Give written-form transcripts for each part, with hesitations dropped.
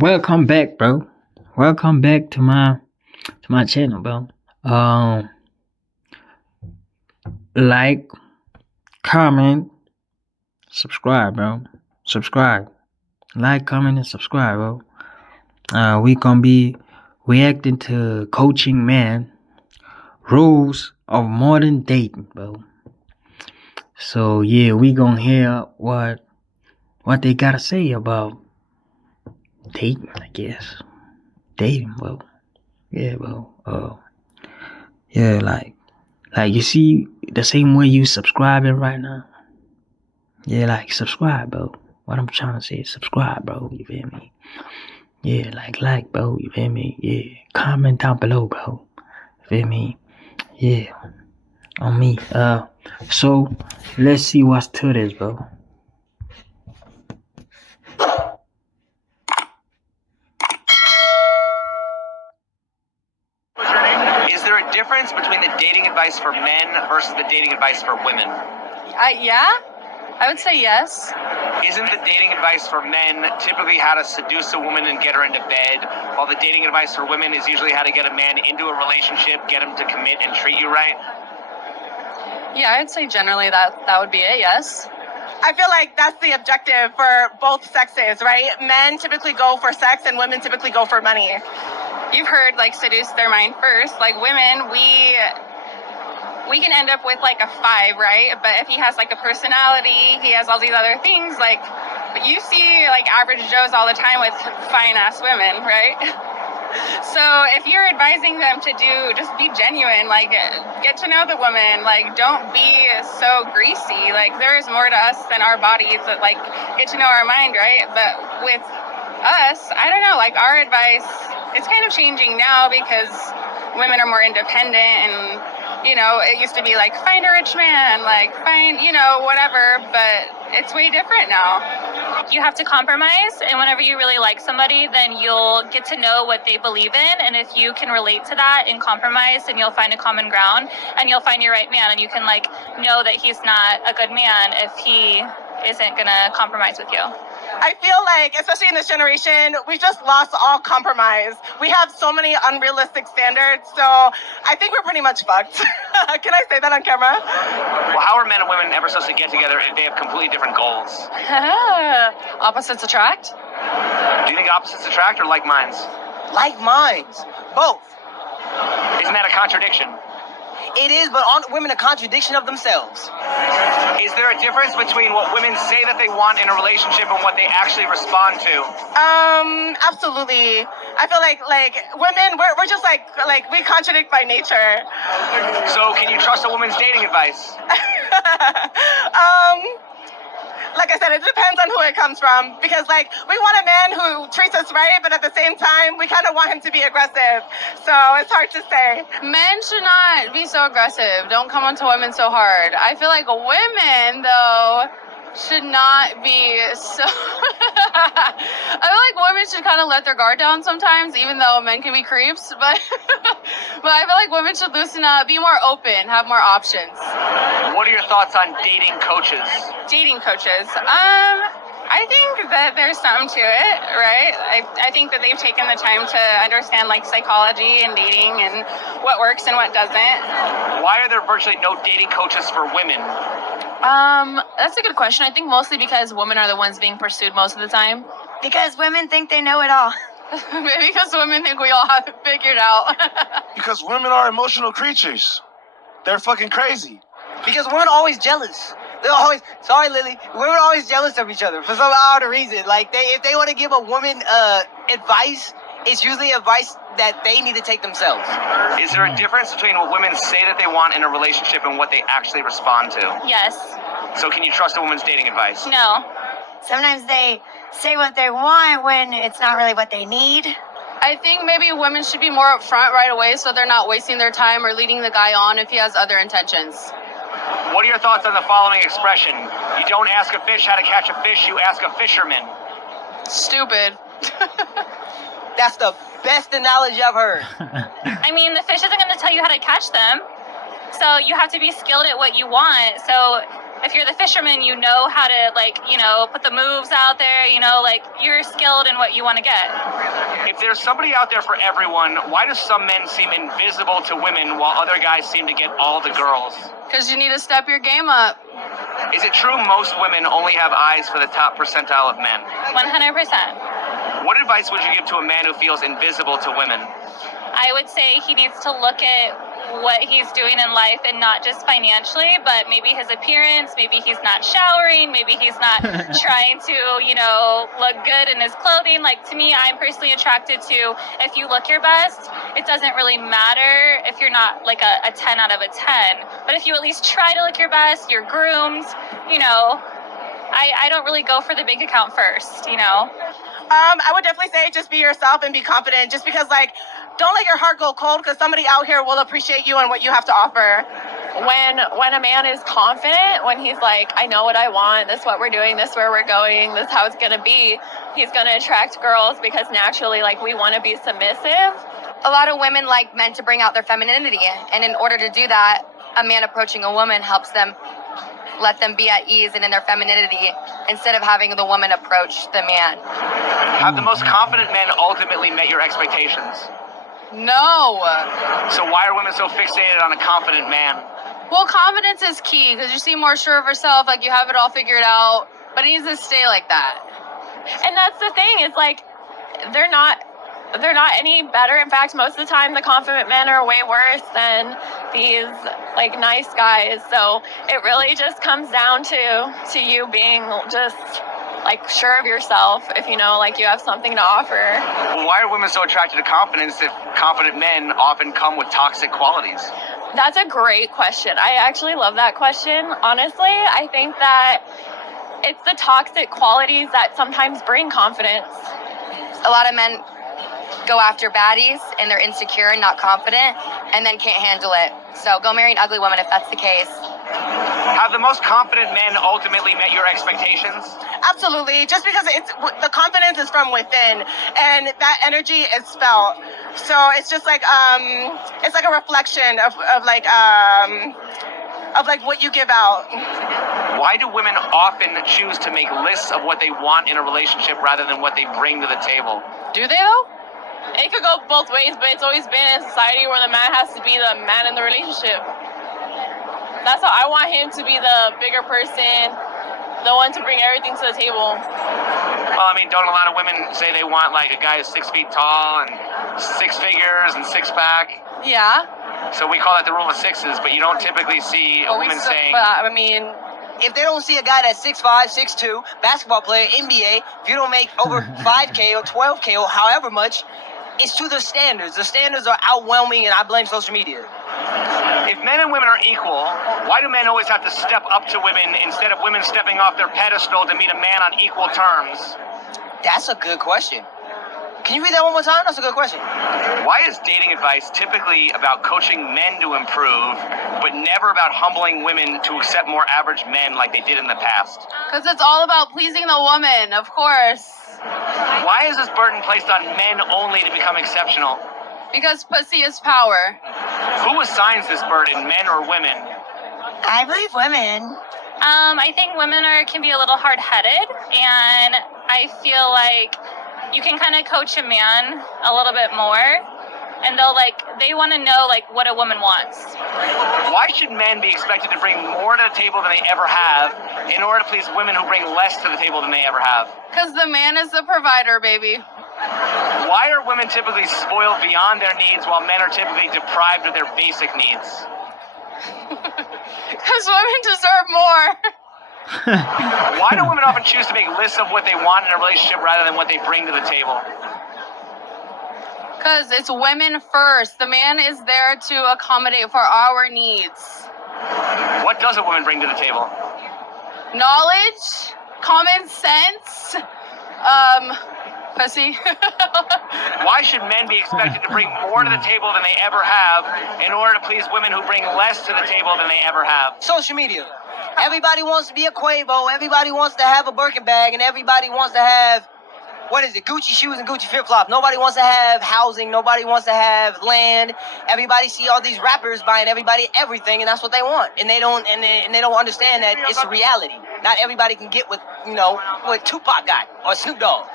Welcome back, bro. Welcome back to my channel, bro. Um, like, comment, subscribe, bro. Subscribe, like, comment, and subscribe, bro. We gonna be reacting to Coaching Man rules of modern dating, bro. So yeah, we gonna hear what they gotta say about dating, I guess. Dating, bro. Yeah, bro. Yeah, like you see the same way you subscribing right now. Yeah, like subscribe, bro. What I'm trying to say is subscribe, bro. You feel me? Yeah, like, bro. You feel me? Yeah, comment down below, bro. You feel me? Yeah, on me. So let's see what's to this, bro. Is there a difference between the dating advice for men versus the dating advice for women? Yeah, I would say yes. Isn't the dating advice for men typically how to seduce a woman and get her into bed, while the dating advice for women is usually how to get a man into a relationship, get him to commit and treat you right? Yeah, I'd say generally that would be it, yes. I feel like that's the objective for both sexes, right? Men typically go for sex and women typically go for money. You've heard like seduce their mind first. Like women, we can end up with like a 5, right? But if he has like a personality, he has all these other things, like you see like average Joes all the time with fine ass women, right? So if you're advising them to just be genuine, like get to know the woman, like don't be so greasy. Like there is more to us than our bodies that like get to know our mind, right? But with us, I don't know, like our advice, it's kind of changing now because women are more independent and, you know, it used to be like find a rich man, like find, you know, whatever, but it's way different now. You have to compromise, and whenever you really like somebody, then you'll get to know what they believe in, and if you can relate to that and compromise, then you'll find a common ground and you'll find your right man, and you can like know that he's not a good man if he isn't gonna compromise with you. I feel like, especially in this generation, we just lost all compromise. We have so many unrealistic standards, so I think we're pretty much fucked. Can I say that on camera? Well, how are men and women ever supposed to get together if they have completely different goals? Opposites attract? Do you think opposites attract or like minds? Like minds. Both. Isn't that a contradiction? It is, but aren't women a contradiction of themselves? Is there a difference between what women say that they want in a relationship and what they actually respond to? Absolutely. I feel like women, we're just like we contradict by nature. So can you trust a woman's dating advice? Like I said, it depends on who it comes from. Because, like, we want a man who treats us right, but at the same time, we kind of want him to be aggressive. So it's hard to say. Men should not be so aggressive. Don't come onto women so hard. I feel like women, though, should not be so... I feel like women should kind of let their guard down sometimes, even though men can be creeps. But but I feel like women should loosen up, be more open, have more options. What are your thoughts on dating coaches? Dating coaches. I think that there's something to it, right? I think that they've taken the time to understand like psychology and dating and what works and what doesn't. Why are there virtually no dating coaches for women? That's a good question. I think mostly because women are the ones being pursued most of the time. Because women think they know it all. Maybe because women think we all have it figured out. Because women are emotional creatures. They're fucking crazy. Because women are always jealous. They're always, sorry Lily, women are always jealous of each other for some odd reason. Like, if they want to give a woman advice, it's usually advice that they need to take themselves. Is there a difference between what women say that they want in a relationship and what they actually respond to? Yes. So can you trust a woman's dating advice? No. Sometimes they say what they want when it's not really what they need. I think maybe women should be more upfront right away so they're not wasting their time or leading the guy on if he has other intentions. What are your thoughts on the following expression? You don't ask a fish how to catch a fish, you ask a fisherman. Stupid. That's the best analogy I've heard. I mean, the fish isn't going to tell you how to catch them. So you have to be skilled at what you want. So if you're the fisherman, you know how to, like, you know, put the moves out there, you know, like, you're skilled in what you want to get. If there's somebody out there for everyone, why do some men seem invisible to women while other guys seem to get all the girls? Because you need to step your game up. Is it true most women only have eyes for the top percentile of men? 100%. What advice would you give to a man who feels invisible to women? I would say he needs to look at what he's doing in life, and not just financially, but maybe his appearance, maybe he's not showering, maybe he's not trying to, you know, look good in his clothing. Like, to me, I'm personally attracted to, if you look your best, it doesn't really matter if you're not like a 10 out of a 10, but if you at least try to look your best, you're groomed, you know, I don't really go for the bank account first, you know. I would definitely say just be yourself and be confident, just because, like, don't let your heart go cold, because somebody out here will appreciate you and what you have to offer. When a man is confident, when he's like, I know what I want, this is what we're doing, this is where we're going, this is how it's going to be, he's going to attract girls, because naturally, like, we want to be submissive. A lot of women like men to bring out their femininity, and in order to do that, a man approaching a woman helps them let them be at ease and in their femininity instead of having the woman approach the man. Have the most confident men ultimately met your expectations? No. So why are women so fixated on a confident man? Well, confidence is key because you seem more sure of yourself, like you have it all figured out, but it needs to stay like that. And that's the thing, is like, they're not any better. In fact, most of the time the confident men are way worse than these like nice guys. So it really just comes down to you being just like sure of yourself, if you know, like, you have something to offer. Well, why are women so attracted to confidence if confident men often come with toxic qualities? That's a great question. I actually love that question. Honestly, I think that it's the toxic qualities that sometimes bring confidence. A lot of men go after baddies and they're insecure and not confident and then can't handle it. So go marry an ugly woman if that's the case. Have the most confident men ultimately met your expectations? Absolutely, just because the confidence is from within, and that energy is felt. So it's just like it's like a reflection of like what you give out. Why do women often choose to make lists of what they want in a relationship rather than what they bring to the table? Do they though? It could go both ways, but it's always been in society where the man has to be the man in the relationship. That's how I want him to be, the bigger person, the one to bring everything to the table. Well, I mean, don't a lot of women say they want like a guy who's 6 feet tall and 6 figures and 6-pack? Yeah. So we call that the rule of sixes, but you don't typically see a woman saying... But I mean, If they don't see a guy that's 6'5", 6'2", basketball player, NBA, if you don't make over 5K or 12K or however much, it's to the standards. The standards are overwhelming, and I blame social media. If men and women are equal, why do men always have to step up to women instead of women stepping off their pedestal to meet a man on equal terms? That's a good question. Can you read that one more time? That's a good question. Why is dating advice typically about coaching men to improve, but never about humbling women to accept more average men like they did in the past? Because it's all about pleasing the woman, of course. Why is this burden placed on men only to become exceptional? Because pussy is power. Who assigns this burden, men or women? I believe women. I think women can be a little hard-headed, and I feel like you can kind of coach a man a little bit more, and they want to know what a woman wants. Why should men be expected to bring more to the table than they ever have in order to please women who bring less to the table than they ever have? Because the man is the provider, baby. Why are women typically spoiled beyond their needs while men are typically deprived of their basic needs? Because women deserve more. Why do women often choose to make lists of what they want in a relationship rather than what they bring to the table? Because it's women first. The man is there to accommodate for our needs. What does a woman bring to the table? Knowledge, common sense, pussy. Why should men be expected to bring more to the table than they ever have in order to please women who bring less to the table than they ever have? Social media. Everybody wants to be a Quavo. Everybody wants to have a Birkin bag, and everybody wants to have what is it? Gucci shoes and Gucci flip-flops. Nobody wants to have housing. Nobody wants to have land. Everybody see all these rappers buying everybody everything, and that's what they want. And they don't understand that it's a reality. Not everybody can get what Tupac got or Snoop Dogg.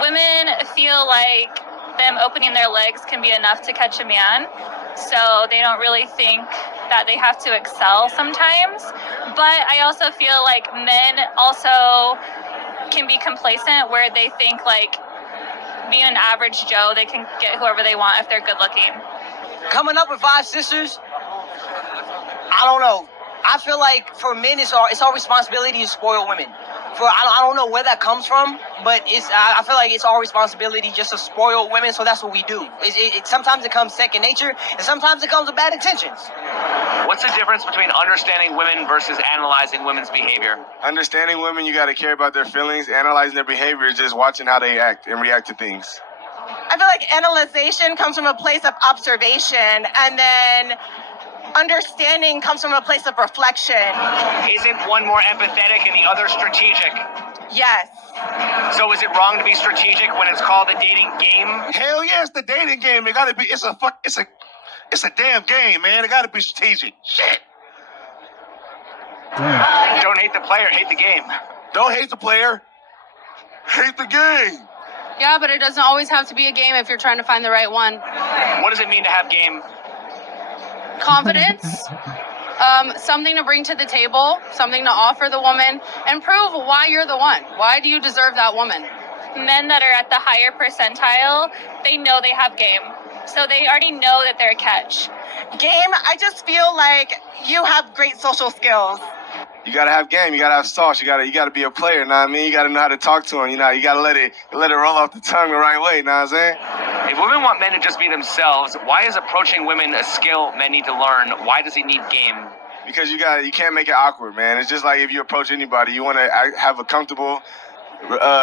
Women feel like them opening their legs can be enough to catch a man, so they don't really think that they have to excel sometimes. But I also feel like men also can be complacent, where they think like being an average Joe, they can get whoever they want if they're good looking. Coming up with 5 sisters, I don't know. I feel like for men, it's our responsibility to spoil women. I don't know where that comes from, but I feel like it's our responsibility just to spoil women, so that's what we do. Sometimes it comes second nature, and sometimes it comes with bad intentions. What's the difference between understanding women versus analyzing women's behavior? Understanding women, you got to care about their feelings. Analyzing their behavior is just watching how they act and react to things. I feel like analyzation comes from a place of observation, and then understanding comes from a place of reflection. Isn't one more empathetic and the other strategic? Yes. So is it wrong to be strategic when it's called a dating game? Hell yeah, it's the dating game. It got to be. It's a damn game, man. It got to be strategic. Shit. Damn. Don't hate the player, hate the game. Don't hate the player. Hate the game. Yeah, but it doesn't always have to be a game if you're trying to find the right one. What does it mean to have game? Confidence, something to bring to the table, something to offer the woman, and prove why you're the one. Why do you deserve that woman? Men that are at the higher percentile, they know they have game. So they already know that they're a catch. Game, I just feel like you have great social skills. You gotta have game. You gotta have sauce. You gotta be a player. Know what I mean? You gotta know how to talk to them. You gotta let it roll off the tongue the right way. Know what I'm saying? If women want men to just be themselves, why is approaching women a skill men need to learn? Why does he need game? Because you can't make it awkward, man. It's just like if you approach anybody, you want to have a comfortable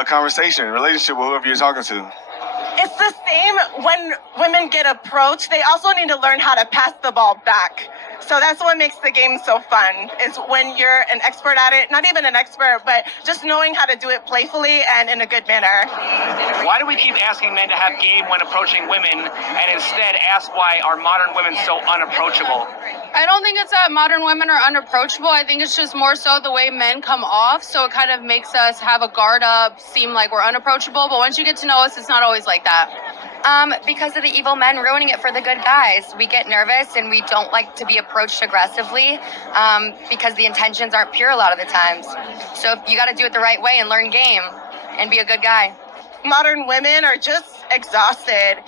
conversation, relationship with whoever you're talking to. It's the same when women get approached. They also need to learn how to pass the ball back. So that's what makes the game so fun, is when you're an expert at it. Not even an expert, but just knowing how to do it playfully and in a good manner. Why do we keep asking men to have game when approaching women, and instead ask why are modern women so unapproachable? I don't think it's that modern women are unapproachable. I think it's just more so the way men come off. So it kind of makes us have a guard up, seem like we're unapproachable. But once you get to know us, it's not always like that. Because of the evil men ruining it for the good guys. We get nervous and we don't like to be approached aggressively because the intentions aren't pure a lot of the times. So you got to do it the right way and learn game and be a good guy. Modern women are just exhausted.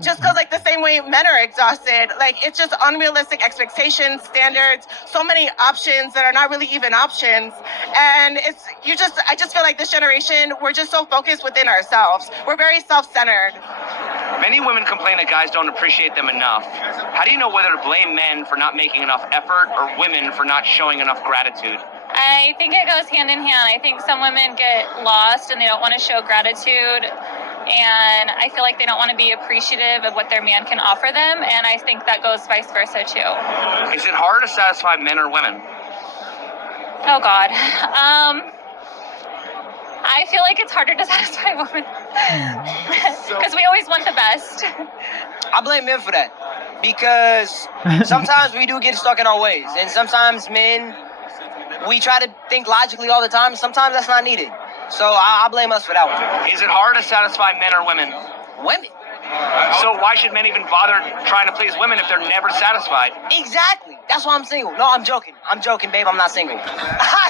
Just because, like, the same way men are exhausted. Like, it's just unrealistic expectations, standards, so many options that are not really even options. And I just feel like this generation, we're just so focused within ourselves. We're very self-centered. Many women complain that guys don't appreciate them enough. How do you know whether to blame men for not making enough effort or women for not showing enough gratitude? I think it goes hand in hand. I think some women get lost and they don't want to show gratitude, and I feel like they don't want to be appreciative of what their man can offer them, and I think that goes vice versa too. Is it harder to satisfy men or women? Oh God. I feel like it's harder to satisfy women because we always want the best. I blame men for that because sometimes we do get stuck in our ways, and sometimes men, we try to think logically all the time. Sometimes that's not needed. So I blame us for that one. Is it hard to satisfy men or women? Women. So why should men even bother trying to please women if they're never satisfied? Exactly. That's why I'm single. No, I'm joking. I'm joking, babe. I'm not single.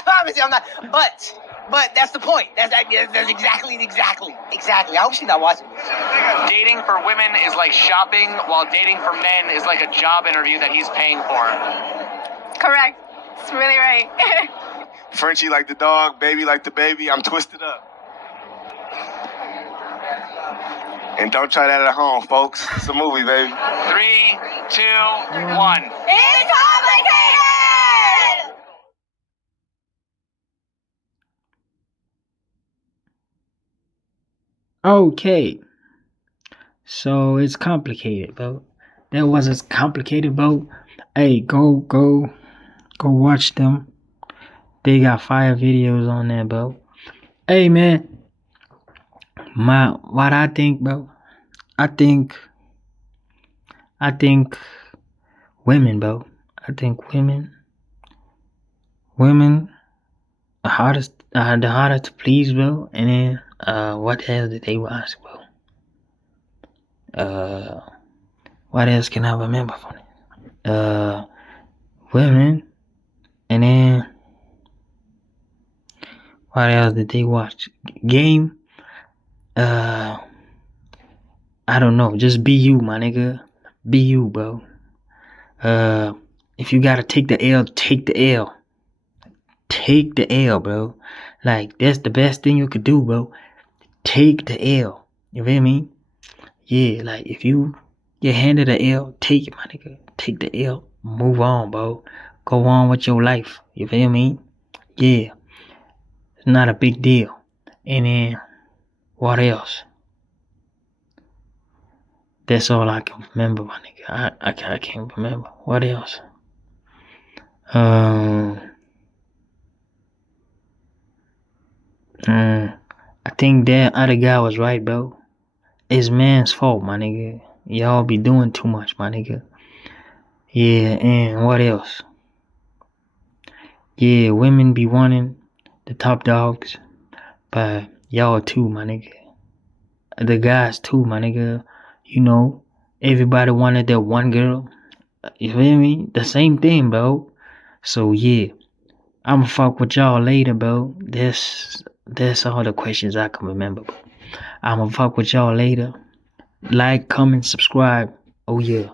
Obviously, I'm not. But that's the point. That's exactly. I hope she's not watching this. Dating for women is like shopping, while dating for men is like a job interview that he's paying for. Correct. It's really right. Frenchie like the dog, baby like the baby. I'm twisted up. And don't try that at home, folks. It's a movie, baby. 3, 2, 1. It's complicated! Okay. So it's complicated, bro. That wasn't complicated, bro. Hey, go watch them. They got fire videos on there, bro. Hey, man. What I think, bro. I think women, bro. I think women the hardest to please, bro. And then what else did they watch, bro? What else can I remember from it? Women, and then what else did they watch? Game. I don't know. Just be you, my nigga. Be you, bro. If you gotta take the L, take the L. Take the L, bro. Like, that's the best thing you could do, bro. Take the L. You feel me? Yeah, like, if you get handed the L, take it, my nigga. Take the L. Move on, bro. Go on with your life. You feel me? Yeah. It's not a big deal. And then, what else? That's all I can remember, my nigga. I can't remember. What else? I think that other guy was right, bro. It's man's fault, my nigga. Y'all be doing too much, my nigga. Yeah, and what else? Yeah, women be wanting the top dogs, but y'all too, my nigga. The guys too, my nigga. You know, everybody wanted that one girl. You feel me? The same thing, bro. So yeah, I'ma fuck with y'all later, bro. That's all the questions I can remember, bro. I'ma fuck with y'all later. Like, comment, subscribe. Oh yeah.